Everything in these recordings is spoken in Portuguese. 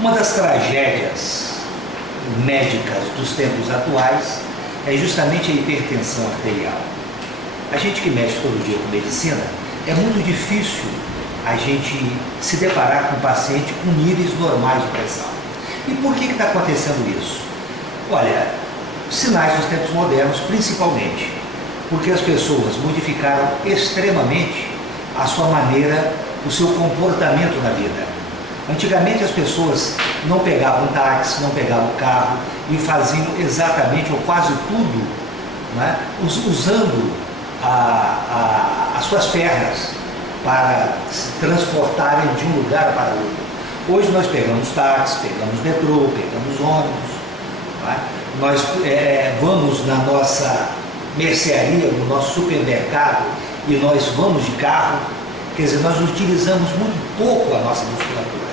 Uma das tragédias médicas dos tempos atuais é justamente a hipertensão arterial. A gente que mexe todo dia com medicina, é muito difícil a gente se deparar com um paciente com níveis normais de pressão. E por que está acontecendo isso? Olha, sinais dos tempos modernos, principalmente, porque as pessoas modificaram extremamente a sua maneira, o seu comportamento na vida. Antigamente as pessoas não pegavam táxi, não pegavam carro e faziam exatamente ou quase tudo, né, usando as suas pernas para se transportarem de um lugar para outro. Hoje nós pegamos táxi, pegamos metrô, pegamos ônibus, né? Nós vamos na nossa mercearia, no nosso supermercado e nós vamos de carro, quer dizer, nós utilizamos muito pouco a nossa musculatura.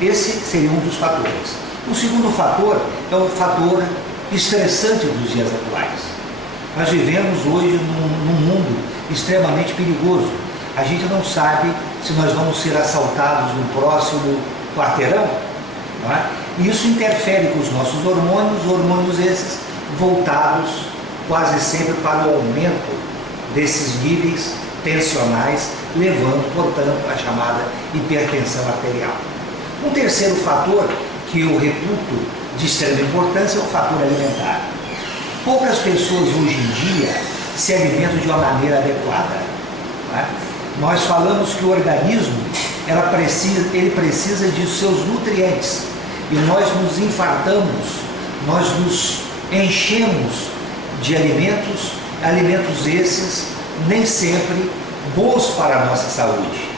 Esse seria um dos fatores. O segundo fator é o fator estressante dos dias atuais. Nós vivemos hoje num mundo extremamente perigoso. A gente não sabe se nós vamos ser assaltados no próximo quarteirão, não é? E isso interfere com os nossos hormônios esses voltados quase sempre para o aumento desses níveis tensionais, levando, portanto, a chamada hipertensão arterial. Um terceiro fator que eu reputo de extrema importância é o fator alimentar. Poucas pessoas hoje em dia se alimentam de uma maneira adequada, não é? Nós falamos que o organismo ele precisa de seus nutrientes e nós nos infartamos, nós nos enchemos de alimentos esses nem sempre bons para a nossa saúde.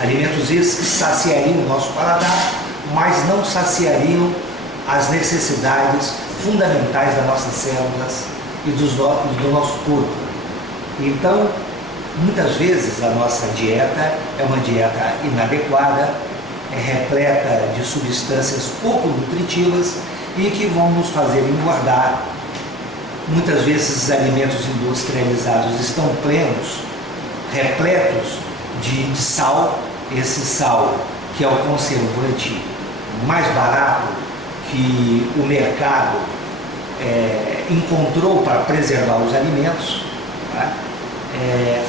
Alimentos esses que saciariam o nosso paladar, mas não saciariam as necessidades fundamentais das nossas células e do nosso corpo. Então, muitas vezes a nossa dieta é uma dieta inadequada, é repleta de substâncias pouco nutritivas e que vão nos fazer engordar. Muitas vezes esses alimentos industrializados estão plenos, repletos de sal, esse sal que é o conservante mais barato que o mercado encontrou para preservar os alimentos, tá?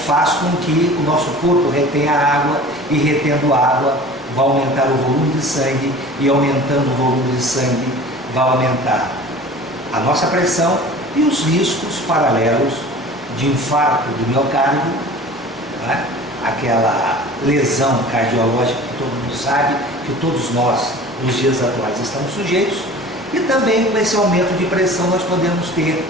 Faz com que o nosso corpo retenha água e retendo água vai aumentar o volume de sangue e aumentando o volume de sangue vai aumentar a nossa pressão e os riscos paralelos de infarto do miocárdio, né? Aquela lesão cardiológica que todo mundo sabe, que todos nós nos dias atuais estamos sujeitos, e também com esse aumento de pressão nós podemos ter,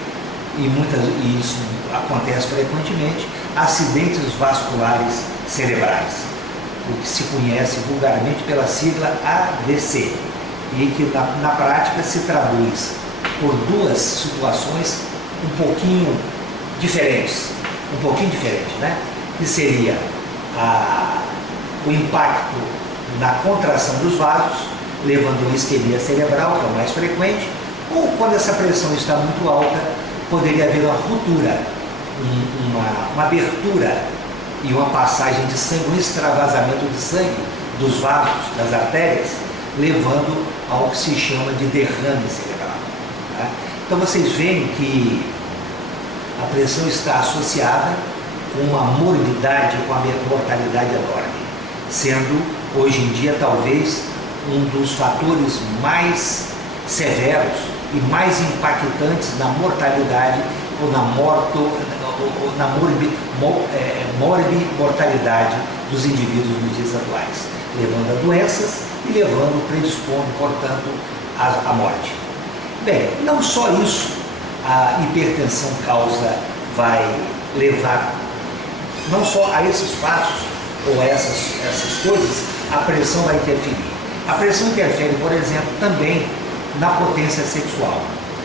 e isso acontece frequentemente, acidentes vasculares cerebrais, o que se conhece vulgarmente pela sigla AVC, e que na prática se traduz por duas situações um pouquinho diferentes, né? Que seria o impacto na contração dos vasos, levando a isquemia cerebral, que é o mais frequente, ou quando essa pressão está muito alta, poderia haver uma ruptura, uma abertura e uma passagem de sangue, um extravasamento de sangue dos vasos, das artérias, levando ao que se chama de derrame cerebral. Tá? Então vocês veem que a pressão está associada com uma morbidade, com uma mortalidade enorme, sendo hoje em dia talvez um dos fatores mais severos e mais impactantes na mortalidade ou na morbimortalidade dos indivíduos nos dias atuais, levando a doenças e predispondo, portanto, à morte. Bem, não só isso a hipertensão vai levar, não só a esses fatos ou a essas coisas, a pressão vai interferir. A pressão interfere, por exemplo, também na potência sexual.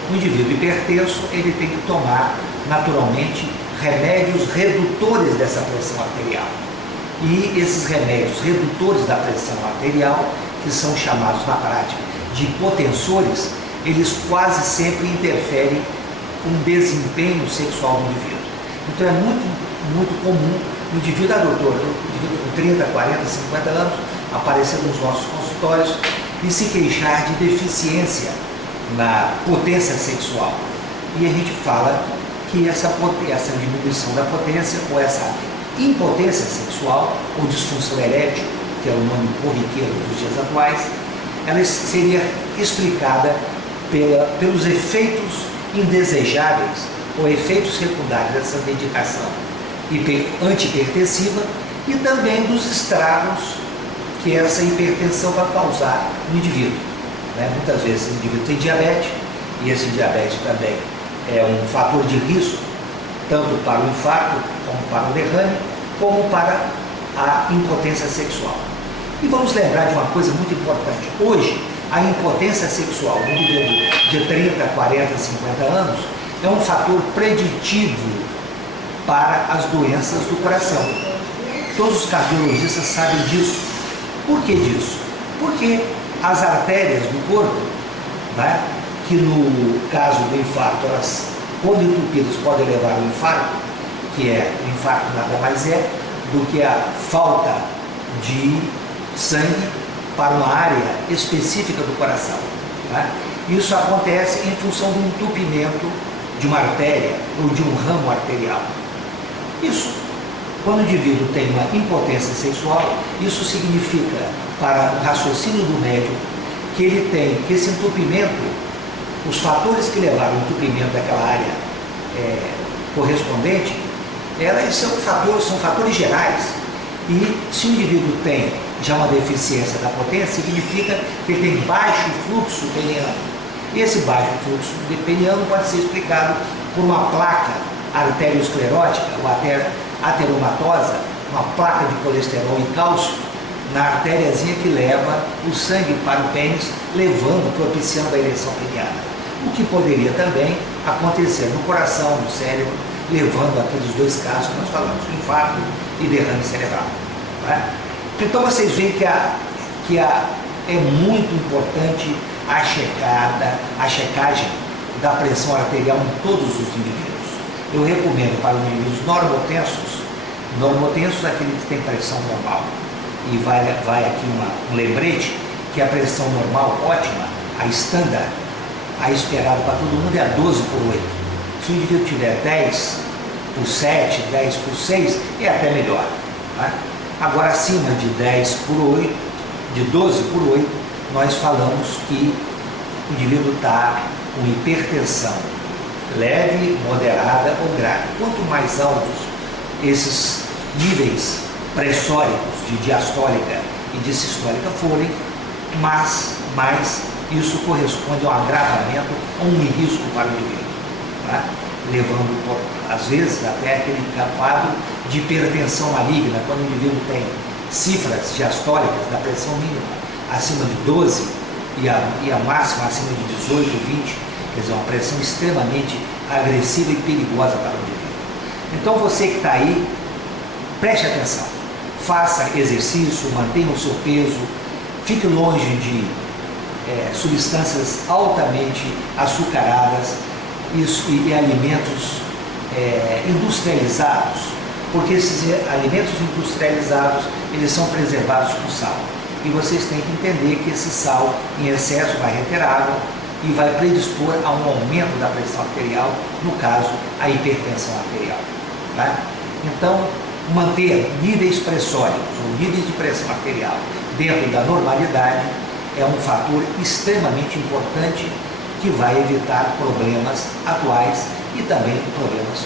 O indivíduo hipertenso, ele tem que tomar, naturalmente, remédios redutores dessa pressão arterial. E esses remédios redutores da pressão arterial, que são chamados na prática de hipotensores, eles quase sempre interferem com o desempenho sexual do indivíduo. Então é muito comum o indivíduo, doutor, o indivíduo com 30, 40, 50 anos, aparecer nos nossos consultórios e se queixar de deficiência na potência sexual. E a gente fala que essa diminuição da potência ou essa impotência sexual ou disfunção erétil, que é o nome corriqueiro dos dias atuais, ela seria explicada pelos efeitos indesejáveis ou efeitos secundários dessa medicação antihipertensiva e também dos estragos que essa hipertensão vai causar no indivíduo. Muitas vezes o indivíduo tem diabetes, e esse diabetes também é um fator de risco, tanto para o infarto, como para o derrame, como para a impotência sexual. E vamos lembrar de uma coisa muito importante. Hoje, a impotência sexual no indivíduo de 30, 40, 50 anos é um fator preditivo para as doenças do coração. Todos os cardiologistas sabem disso. Por que disso? Porque as artérias do corpo, que no caso do infarto, elas, quando entupidas, podem levar ao infarto, que o infarto nada mais é do que a falta de sangue para uma área específica do coração. Isso acontece em função do entupimento de uma artéria ou de um ramo arterial. Isso, quando o indivíduo tem uma impotência sexual, isso significa, para o raciocínio do médico, que ele tem que esse entupimento, os fatores que levaram ao entupimento daquela área correspondente, elas são fatores gerais. E se o indivíduo tem já uma deficiência da potência, significa que ele tem baixo fluxo peniano. E esse baixo fluxo peniano pode ser explicado por uma placa arteriosclerótica ou ateromatosa, uma placa de colesterol e cálcio na artériazinha que leva o sangue para o pênis, propiciando a ereção peniana. O que poderia também acontecer no coração, no cérebro, levando aqueles dois casos que nós falamos, infarto e derrame cerebral. Então vocês veem que é muito importante a checagem da pressão arterial em todos os indivíduos. Eu recomendo para os indivíduos normotensos aquele que tem pressão normal. E vai aqui um lembrete que a pressão normal ótima, a standard, a esperada para todo mundo é a 12 por 8. Se o indivíduo tiver 10 por 7, 10 por 6, é até melhor. Agora, acima de 10 por 8, de 12 por 8, nós falamos que o indivíduo está com hipertensão leve, moderada ou grave. Quanto mais altos esses níveis pressóricos de diastólica e de sistólica forem, mais isso corresponde a um agravamento ou um risco para o indivíduo, levando, às vezes, até aquele quadro de hipertensão maligna, quando o indivíduo tem cifras diastólicas da pressão mínima acima de 12 e a máxima acima de 18, 20, quer dizer, uma pressão extremamente agressiva e perigosa para o indivíduo. Então você que está aí, preste atenção, faça exercício, mantenha o seu peso, fique longe de substâncias altamente açucaradas e alimentos industrializados, porque esses alimentos industrializados, eles são preservados com sal. E vocês têm que entender que esse sal em excesso vai reter água e vai predispor a um aumento da pressão arterial, no caso, a hipertensão arterial. Então, manter níveis pressóricos ou níveis de pressão arterial dentro da normalidade é um fator extremamente importante que vai evitar problemas atuais e também problemas